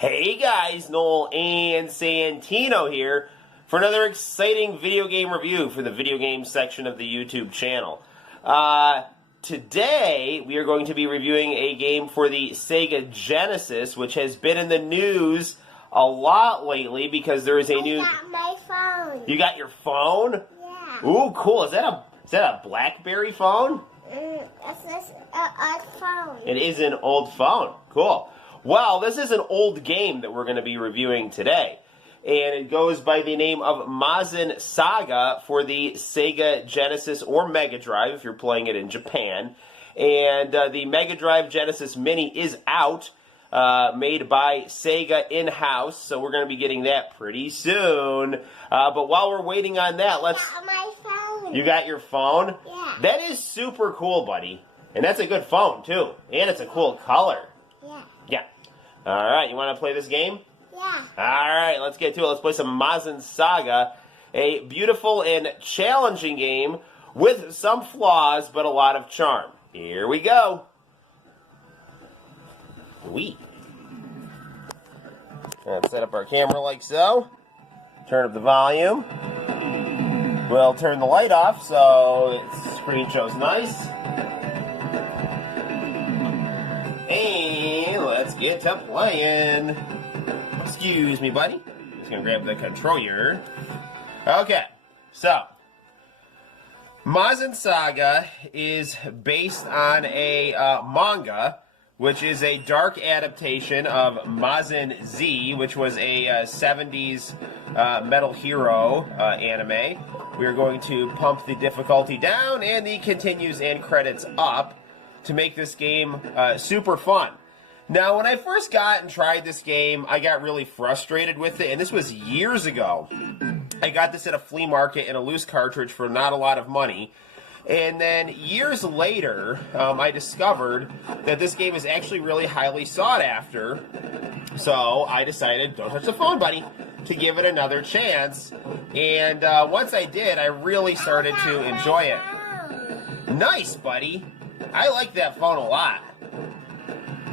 Hey guys, Noel and Santino here for another exciting video game review for the video game section of the YouTube channel. Today we are going to be reviewing a game for the Sega Genesis, which has been in the news a lot lately because there is a new... I got my phone. You got your phone? Yeah. Ooh, cool. Is that a BlackBerry phone? It's an old phone. It is an old phone. Cool. Well, this is an old game that we're going to be reviewing today. And it goes by the name of Mazin Saga for the Sega Genesis or Mega Drive if you're playing it in Japan. And the Mega Drive Genesis Mini is out, made by Sega in-house. So we're going to be getting that pretty soon. But while we're waiting on that, let's... I got my phone. You got your phone? Yeah. That is super cool, buddy. And that's a good phone, too. And it's a cool color. Yeah. Yeah. All right, you want to play this game? Yeah. All right, let's get to it. Let's play some Mazin Saga, a beautiful and challenging game with some flaws, but a lot of charm. Here we go. Let's set up our camera like so. Turn up the volume. We'll turn the light off so the screen shows nice. And let's get to playing. Excuse me, buddy. Just gonna grab the controller. Okay, so Mazin Saga is based on a manga, which is a dark adaptation of Mazin Z, which was a 70s Metal Hero anime. We are going to pump the difficulty down and the continues and credits up to make this game super fun. Now, when I first got and tried this game, I got really frustrated with it, and this was years ago. I got this at a flea market in a loose cartridge for not a lot of money. And then years later, I discovered that this game is actually really highly sought after. So I decided, don't touch the phone, buddy, to give it another chance. And once I did, I really started to enjoy it. Nice, buddy. I like that phone a lot.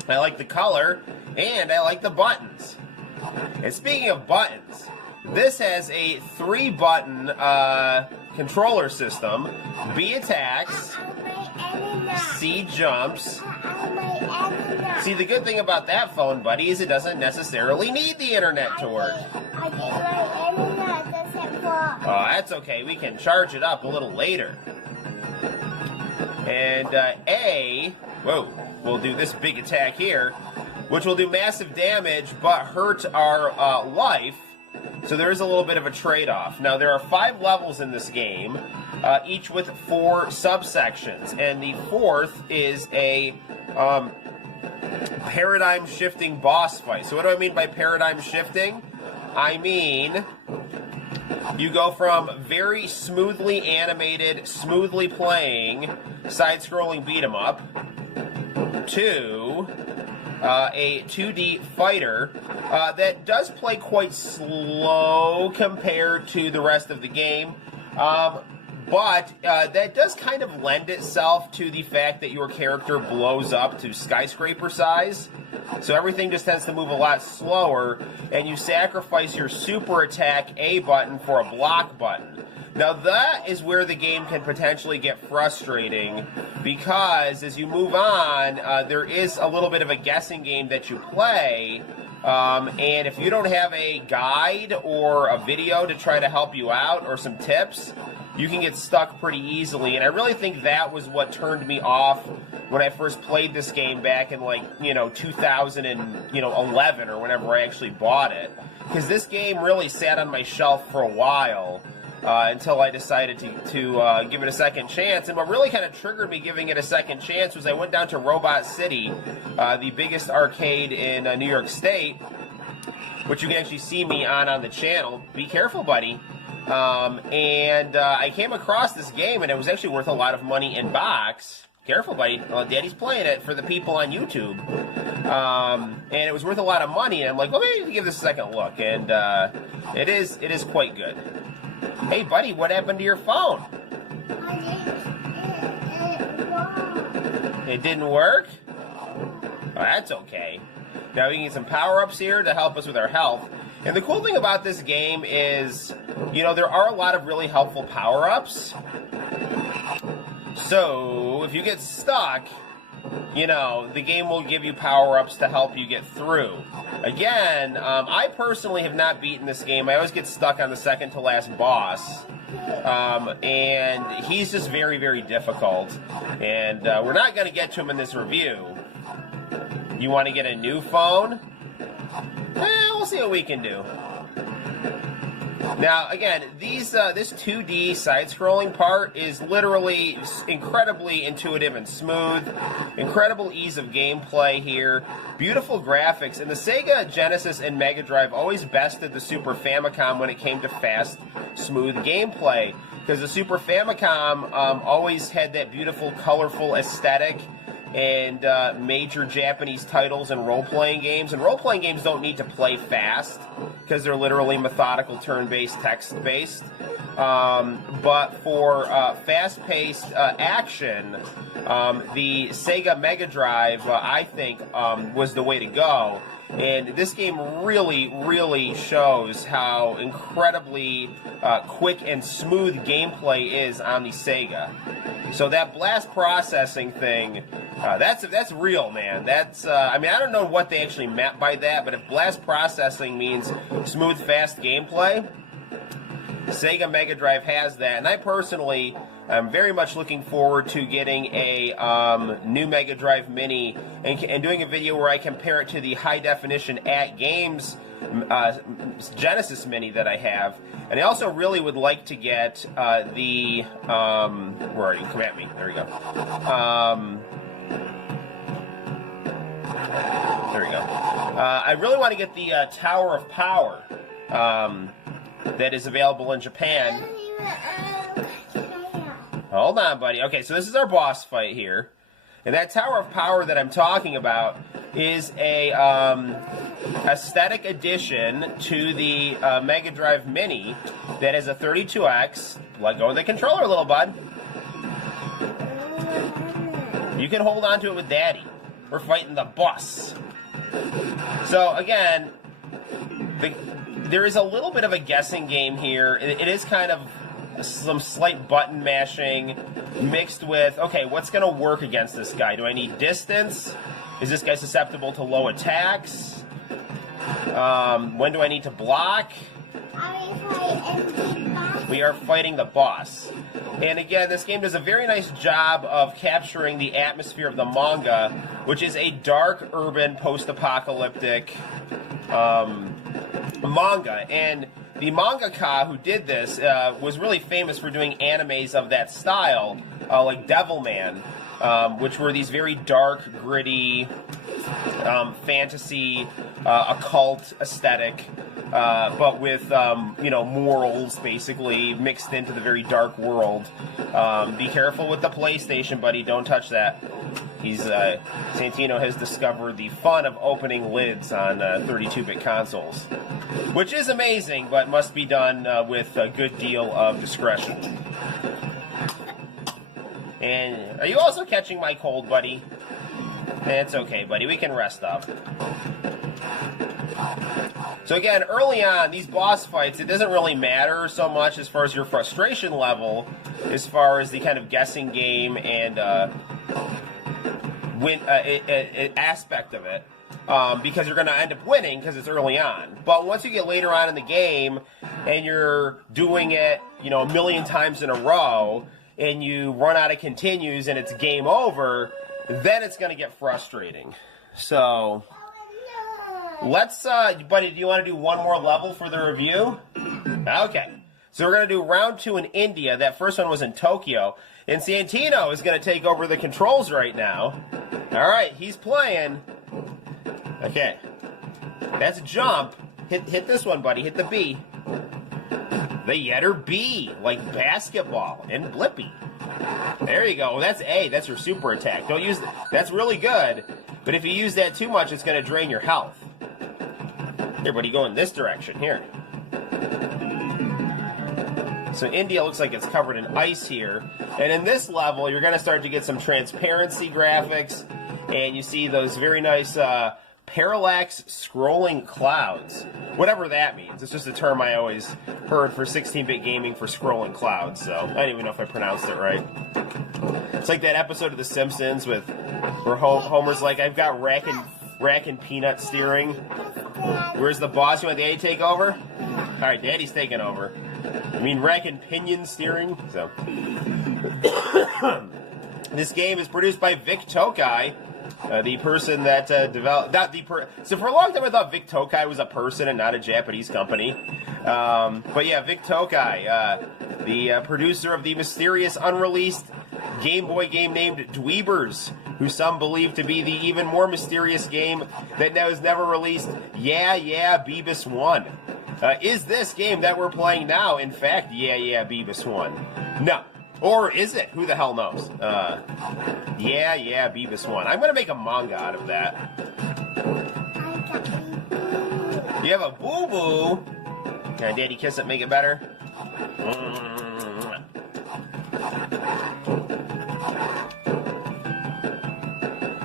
I like the color, and I like the buttons. And speaking of buttons, this has a 3-button controller system. B attacks, C jumps. See, the good thing about that phone, buddy, is it doesn't necessarily need the internet to work. Oh, that's okay. We can charge it up a little later. And A, we'll do this big attack here, which will do massive damage but hurt our life. So there is a little bit of a trade-off. Now, there are 5 levels in this game, each with 4 subsections. And the 4th is a paradigm-shifting boss fight. So what do I mean by paradigm-shifting? I mean, you go from very smoothly animated, smoothly playing, side-scrolling beat-em-up to a 2D fighter that does play quite slow compared to the rest of the game, but that does kind of lend itself to the fact that your character blows up to skyscraper size. So everything just tends to move a lot slower, and you sacrifice your super attack A button for a block button. Now that is where the game can potentially get frustrating, because as you move on, there is a little bit of a guessing game that you play, and if you don't have a guide or a video to try to help you out or some tips, you can get stuck pretty easily. And I really think that was what turned me off when I first played this game back in 2011 or whenever I actually bought it, because this game really sat on my shelf for a while. Until I decided to give it a second chance. And what really kind of triggered me giving it a second chance was I went down to Robot City, the biggest arcade in New York State, which you can actually see me on the channel. Be careful, buddy. And I came across this game, and it was actually worth a lot of money in box. Careful, buddy. Well, Daddy's playing it for the people on YouTube. And it was worth a lot of money, and I'm like, well, maybe give this a second look. And it is quite good. Hey, buddy, what happened to your phone? It didn't work? Oh, that's okay. Now we can get some power-ups here to help us with our health. And the cool thing about this game is, you know, there are a lot of really helpful power-ups. So, if you get stuck, you know, the game will give you power-ups to help you get through. Again, I personally have not beaten this game. I always get stuck on the second to last boss. And he's just very, very difficult. And we're not going to get to him in this review. You want to get a new phone? We'll see what we can do. Now, again, this 2D side-scrolling part is literally incredibly intuitive and smooth. Incredible ease of gameplay here. Beautiful graphics. And the Sega Genesis and Mega Drive always bested the Super Famicom when it came to fast, smooth gameplay. Because the Super Famicom always had that beautiful, colorful aesthetic and major Japanese titles and role-playing games. And role-playing games don't need to play fast because they're literally methodical, turn-based, text-based. But for fast-paced action, the Sega Mega Drive, I think, was the way to go. And this game really, really shows how incredibly quick and smooth gameplay is on the Sega. So that blast processing thing, that's real, man. That's I mean, I don't know what they actually meant by that, but if blast processing means smooth, fast gameplay, Sega Mega Drive has that. And I personally am very much looking forward to getting a new Mega Drive Mini and doing a video where I compare it to the high-definition at-games Genesis Mini that I have. And I also really would like to get the... where are you? Come at me. There we go. There we go. I really want to get the Tower of Power that is available in Japan. Hold on, buddy. Okay, so this is our boss fight here. And that Tower of Power that I'm talking about is a aesthetic addition to the Mega Drive Mini that is a 32X. Let go of the controller, little bud. You can hold on to it with Daddy. We're fighting the boss. So, again, there is a little bit of a guessing game here. It is kind of some slight button mashing mixed with, okay, what's going to work against this guy? Do I need distance? Is this guy susceptible to low attacks? When do I need to block? We are fighting the boss. And again, this game does a very nice job of capturing the atmosphere of the manga, which is a dark, urban, post-apocalyptic manga. And the mangaka who did this was really famous for doing animes of that style, like Devilman, which were these very dark, gritty, fantasy, occult aesthetic, but with, morals, basically, mixed into the very dark world. Be careful with the PlayStation, buddy. Don't touch that. Santino has discovered the fun of opening lids on 32-bit consoles, which is amazing, but must be done with a good deal of discretion. And are you also catching my cold, buddy? It's okay, buddy. We can rest up. So again, early on, these boss fights, it doesn't really matter so much as far as your frustration level, as far as the kind of guessing game and aspect of it, because you're going to end up winning because it's early on. But once you get later on in the game and you're doing it, a million times in a row, and you run out of continues and it's game over, then it's going to get frustrating. So, let's, buddy, do you want to do one more level for the review? Okay. So we're going to do round 2 in India. That first one was in Tokyo. And Santino is going to take over the controls right now. All right, he's playing. Okay. That's a jump. Hit this one, buddy. Hit the B. The Yetter B, like basketball and Blippi. There you go. That's A. That's your super attack. Don't use that's really good. But if you use that too much, it's going to drain your health. Here, buddy, go in this direction. Here. So India looks like it's covered in ice here. And in this level, you're going to start to get some transparency graphics. And you see those very nice parallax scrolling clouds. Whatever that means. It's just a term I always heard for 16-bit gaming for scrolling clouds, so I don't even know if I pronounced it right. It's like that episode of The Simpsons where Homer's like, I've got rack and peanut steering. Where's the boss? You want Daddy to take over? All right, Daddy's taking over. I mean, rack and pinion steering. So, this game is produced by Vic Tokai, the person that developed. So for a long time, I thought Vic Tokai was a person and not a Japanese company. But yeah, Vic Tokai, the producer of the mysterious unreleased Game Boy game named Dweebers, who some believe to be the even more mysterious game that was never released, Yeah Yeah Beavis 1. Is this game that we're playing now, in fact, Yeah Yeah Beavis 1? No. Or is it? Who the hell knows? Yeah Yeah Beavis 1. I'm going to make a manga out of that. You have a boo-boo. Can Daddy kiss it, make it better?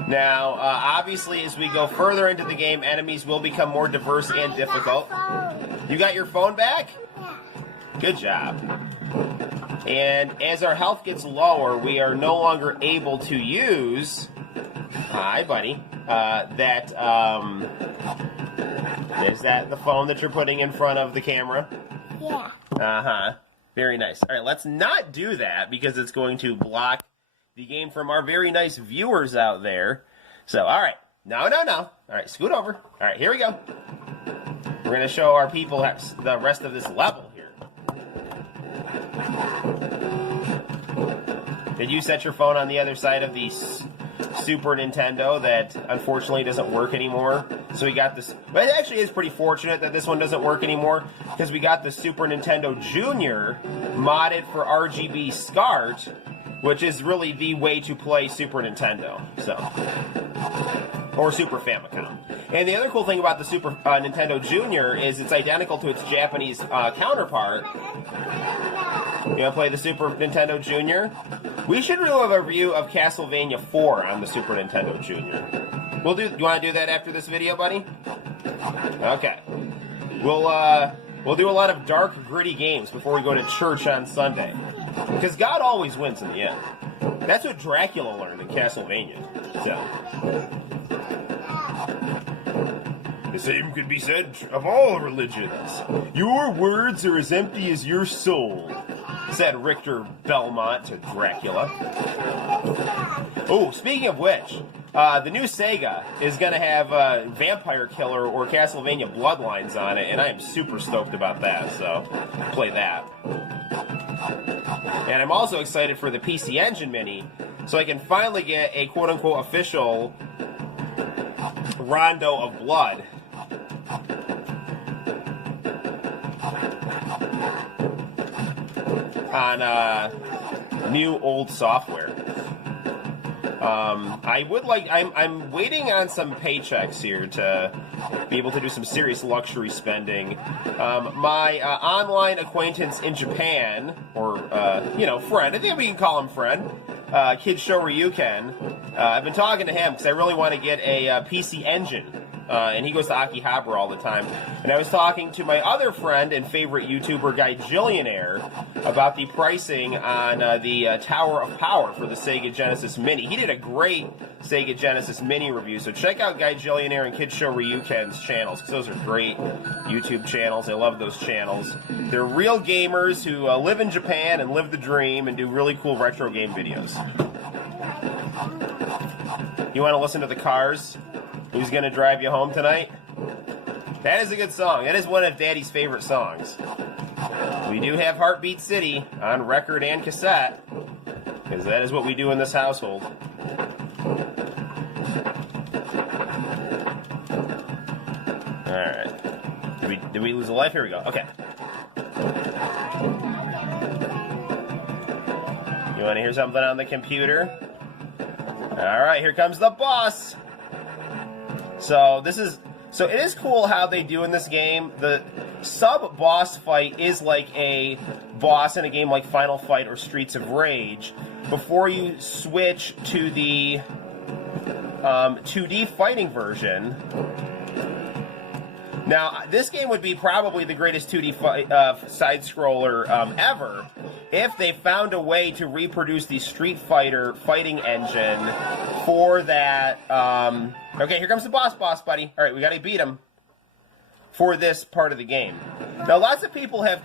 Now, obviously, as we go further into the game, enemies will become more diverse and difficult. You got your phone back? Good job. And as our health gets lower, we are no longer able to use... Hi, buddy. Is that the phone that you're putting in front of the camera? Yeah. Uh-huh. Very nice. All right, let's not do that because it's going to block the game from our very nice viewers out there. So, all right. No. All right, scoot over. All right, here we go. We're going to show our people the rest of this level here. Did you set your phone on the other side of the Super Nintendo that unfortunately doesn't work anymore? So we got this. But it actually is pretty fortunate that this one doesn't work anymore because we got the Super Nintendo Junior modded for RGB SCART, which is really the way to play Super Nintendo. So, or Super Famicom. And the other cool thing about the Super Nintendo Junior is it's identical to its Japanese counterpart. You want to play the Super Nintendo Junior? We should do a review of Castlevania 4 on the Super Nintendo Junior. You want to do that after this video, buddy? Okay. We'll do a lot of dark, gritty games before we go to church on Sunday. Because God always wins in the end. That's what Dracula learned in Castlevania. So. The same could be said of all religions. Your words are as empty as your soul, said Richter Belmont to Dracula. Oh, speaking of which, the new Sega is going to have Vampire Killer or Castlevania Bloodlines on it, and I am super stoked about that, so play that. And I'm also excited for the PC Engine Mini, so I can finally get a quote-unquote official Rondo of Blood. On new old software. I'm waiting on some paychecks here to be able to do some serious luxury spending. My online acquaintance in Japan, or friend, I think we can call him friend, Kid Show Ryuken. I've been talking to him because I really want to get a PC Engine. And he goes to Akihabara all the time. And I was talking to my other friend and favorite YouTuber, Guy Gillionaire, about the pricing on the Tower of Power for the Sega Genesis Mini. He did a great Sega Genesis Mini review, so check out Guy Gillionaire and Kid Show Ryuken's channels, because those are great YouTube channels. I love those channels. They're real gamers who live in Japan and live the dream and do really cool retro game videos. You want to listen to the Cars? Who's Gonna Drive You Home Tonight? That is a good song. That is one of Daddy's favorite songs. We do have Heartbeat City on record and cassette, because that is what we do in this household. Alright. Did we lose a life? Here we go. Okay. You want to hear something on the computer? Alright, here comes the boss! So it is cool how they do in this game. The sub-boss fight is like a boss in a game like Final Fight or Streets of Rage before you switch to the 2D fighting version. Now, this game would be probably the greatest 2D side-scroller ever if they found a way to reproduce the Street Fighter fighting engine for that. Okay, here comes the boss, buddy. All right, we got to beat him for this part of the game. Now, lots of people have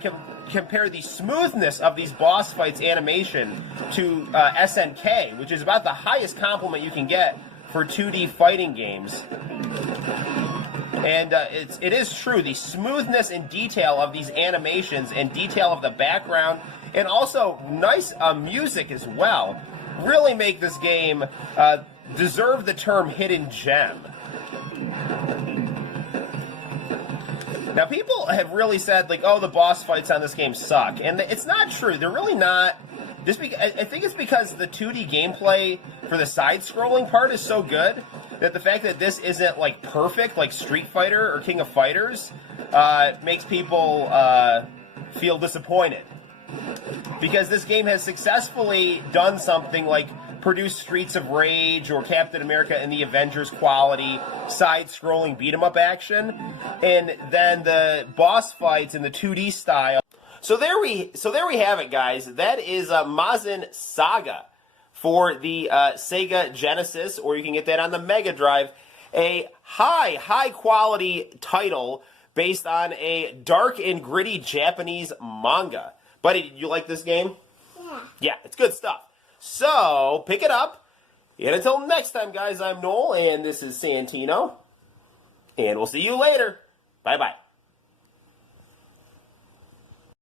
compared the smoothness of these boss fights animation to SNK, which is about the highest compliment you can get for 2D fighting games. And it is true, the smoothness and detail of these animations and detail of the background and also nice music as well really make this game deserve the term hidden gem. Now, people have really said, like, oh, the boss fights on this game suck. And it's not true. They're really not. I think it's because the 2D gameplay for the side-scrolling part is so good that the fact that this isn't, like, perfect, like Street Fighter or King of Fighters, makes people feel disappointed. Because this game has successfully done something like produce Streets of Rage or Captain America and the Avengers quality side-scrolling beat-em-up action, and then the boss fights in the 2D style. So there we have it, guys. That is Mazin Saga for the Sega Genesis, or you can get that on the Mega Drive. A high quality title based on a dark and gritty Japanese manga. Buddy, did you like this game? Yeah. Yeah, it's good stuff. So, pick it up. And until next time, guys, I'm Noel, and this is Santino. And we'll see you later. Bye-bye.